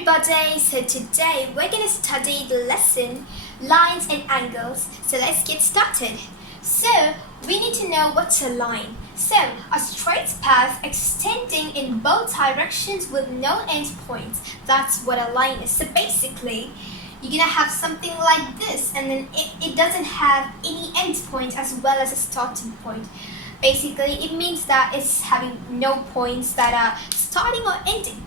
everybody, so today we're going to study the lesson lines and angles. So let's get started. So we need to know what's a line. So a straight path extending in both directions with no end points. That's what a line is. So basically you're going to have something like this, and then it doesn't have any end point as well as a starting point. Basically it means that it's having no points that are starting or ending.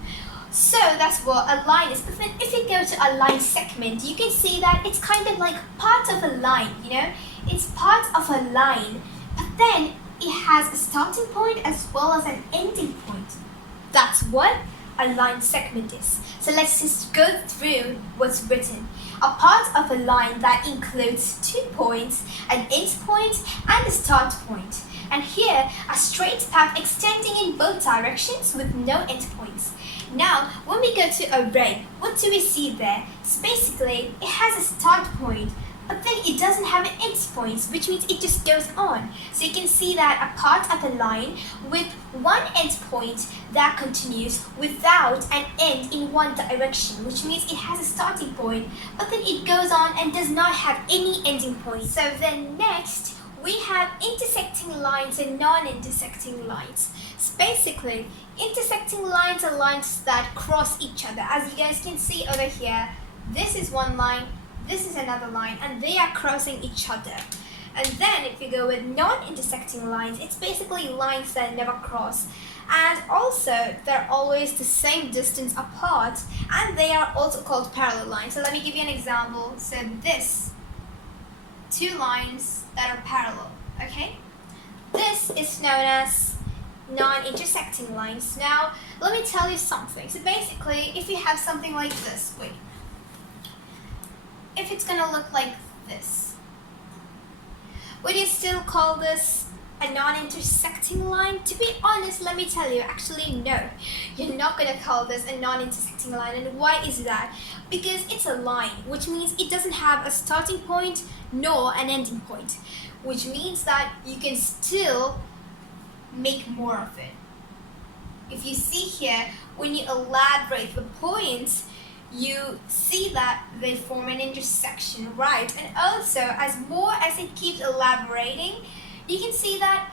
So that's what a line is. But then if you go to a line segment, you can see that it's kind of like part of a line, It's part of a line, but then it has a starting point as well as an ending point. That's what a line segment is. So let's just go through what's written. A part of a line that includes 2 points, an end point and a start point. And here, a straight path extending in both directions with no end points. Now, when we go to array, what do we see there? So basically, it has a start point, but then it doesn't have an end point, which means it just goes on. So you can see that a part of a line with one end point that continues without an end in one direction, which means it has a starting point, but then it goes on and does not have any ending point. So then next, we have intersecting lines and non-intersecting lines. So basically, intersecting lines are lines that cross each other. As you guys can see over here, this is one line, this is another line, and they are crossing each other. And then if you go with non-intersecting lines, it's basically lines that never cross. And also, they're always the same distance apart, and they are also called parallel lines. So let me give you an example. So this, 2 lines that are parallel, okay? This is known as non-intersecting lines. Now, let me tell you something. So basically, if you have something like this, if it's gonna look like this, would you still call this a non-intersecting line? To be honest, let me tell you, actually no. You're not gonna call this a non-intersecting line. And why is that? Because it's a line, which means it doesn't have a starting point nor an ending point, which means that you can still make more of it. If you see here, when you elaborate the points, you see that they form an intersection, right? And also, as more as it keeps elaborating, you can see that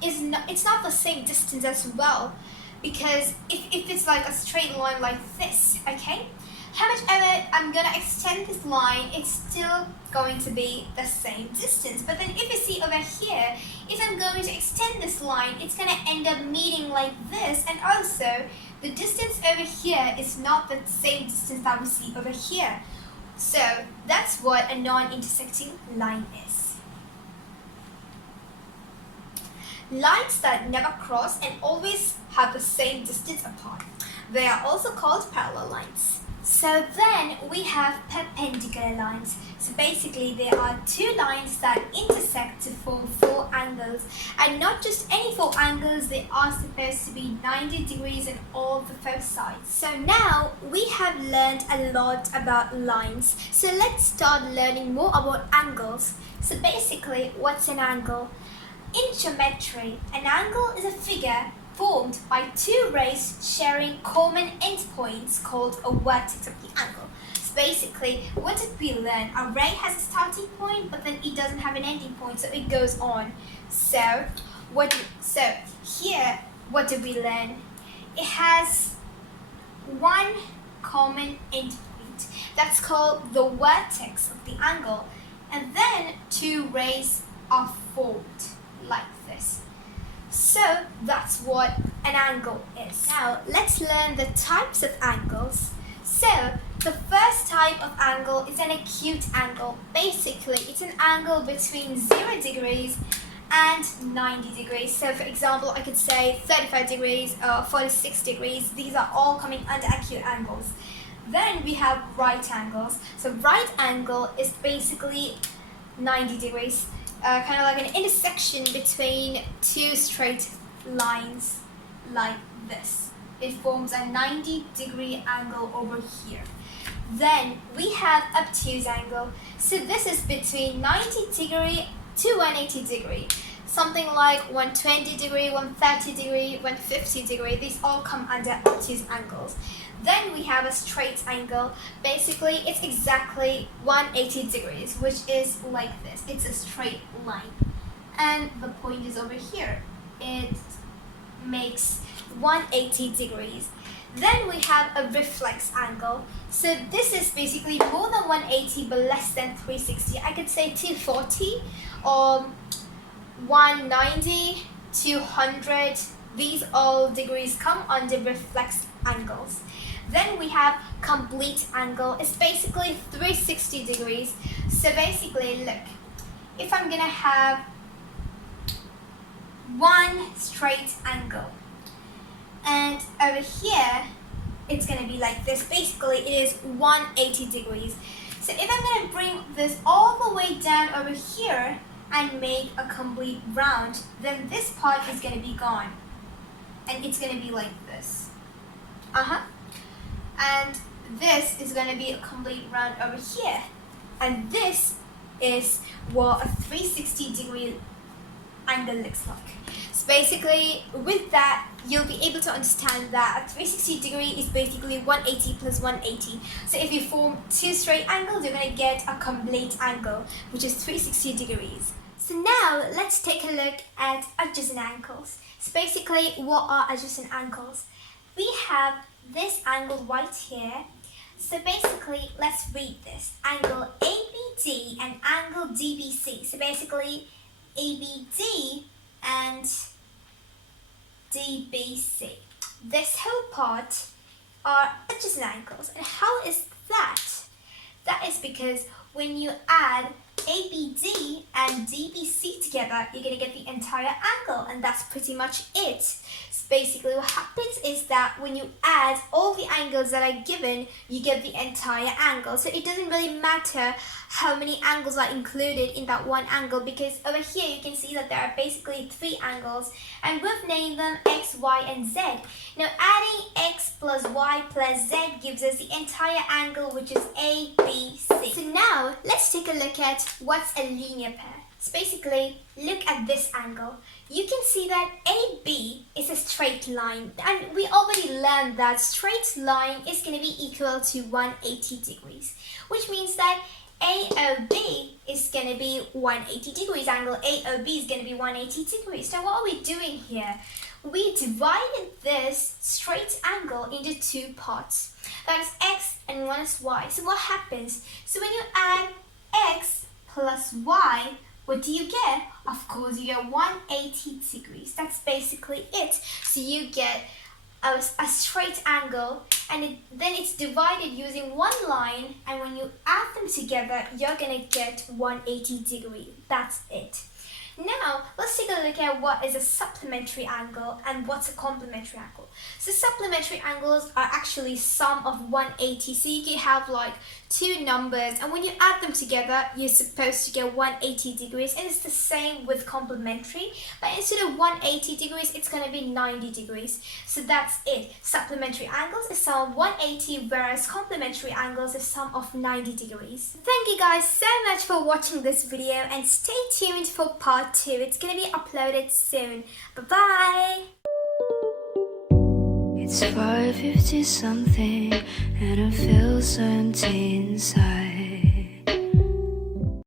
it's not the same distance as well, because if it's like a straight line like this, okay? How much ever I'm gonna extend this line, it's still going to be the same distance. But then if you see over here, if I'm going to extend this line, it's gonna end up meeting like this, and also the distance over here is not the same distance that we see over here. So that's what a non-intersecting line is. Lines that never cross and always have the same distance apart. They are also called parallel lines. So then we have perpendicular lines. So basically there are 2 lines that intersect to form 4 angles, and not just any 4 angles, they are supposed to be 90 degrees on all the 4 sides. So now we have learned a lot about lines. So let's start learning more about angles. So basically, what's an angle? In geometry, an angle is a figure formed by 2 rays sharing common endpoints called a vertex of the angle. So basically, what did we learn? A ray has a starting point, but then it doesn't have an ending point, so it goes on. So here, what did we learn? It has one common endpoint. That's called the vertex of the angle. And then 2 rays are formed like this. So that's what an angle is. Now let's learn the types of angles. So the first type of angle is an acute angle. Basically, it's an angle between 0 degrees and 90 degrees. So for example, I could say 35 degrees or 46 degrees. These are all coming under acute angles. Then we have right angles. So right angle is basically 90 degrees. Kind of like an intersection between 2 straight lines like this. It forms a 90-degree angle over here. Then we have obtuse angle. So this is between 90 degree to 180 degree. Something like 120 degree, 130 degree, 150 degree. These all come under obtuse angles. Then we have a straight angle. Basically, it's exactly 180 degrees, which is like this. It's a straight line. And the point is over here. It makes 180 degrees. Then we have a reflex angle. So this is basically more than 180 but less than 360. I could say 240 or 190, 200. These all degrees come under reflex angles. Then we have complete angle. It's basically 360 degrees. So basically, look, if I'm gonna have one straight angle, and over here it's going to be like this. Basically it is 180 degrees. So if I'm going to bring this all the way down over here and make a complete round, then this part is going to be gone and it's going to be like this. And this is going to be a complete round over here, and this is what a 360 degree angle looks like. So basically with that you'll be able to understand that a 360 degree is basically 180 plus 180. So if you form two straight angles, you're going to get a complete angle, which is 360 degrees. So now let's take a look at adjacent angles. So basically, what are adjacent angles? We have this angle right here. So basically, let's read this. Angle ABD and angle DBC. So basically, ABD and DBC. This whole part are adjacent angles. And how is that? That is because when you add ABD and DBC together, you're going to get the entire angle, and that's pretty much it. So basically what happens is that when you add all the angles that are given, you get the entire angle. So it doesn't really matter how many angles are included in that one angle, because over here you can see that there are basically three angles, and we've named them X, Y, and Z. Now adding X plus Y plus Z gives us the entire angle, which is ABC. So now let's take a look at what's a linear pair. So basically, look at this angle. You can see that AB is a straight line, and we already learned that straight line is going to be equal to 180 degrees, which means that AOB is going to be 180 degrees. Angle AOB is going to be 180 degrees. Now what are we doing here? We divided this straight angle into two parts. That is X and one is Y. So what happens? So when you add X plus Y, what do you get? Of course, you get 180 degrees. That's basically it. So you get a straight angle, and then it's divided using one line, and when you add them together, you're going to get 180 degrees. That's it. Now, let's take a look at what is a supplementary angle and what's a complementary angle. So supplementary angles are actually sum of 180. So you can have like two numbers, and when you add them together, you're supposed to get 180 degrees. And it's the same with complementary, but instead of 180 degrees, it's going to be 90 degrees. So that's it. Supplementary angles is sum of 180, whereas complementary angles is sum of 90 degrees. Thank you guys so much for watching this video, and stay tuned for part 2. It's going to be uploaded soon. Bye-bye! It's 5:50 something, and I feel so empty inside.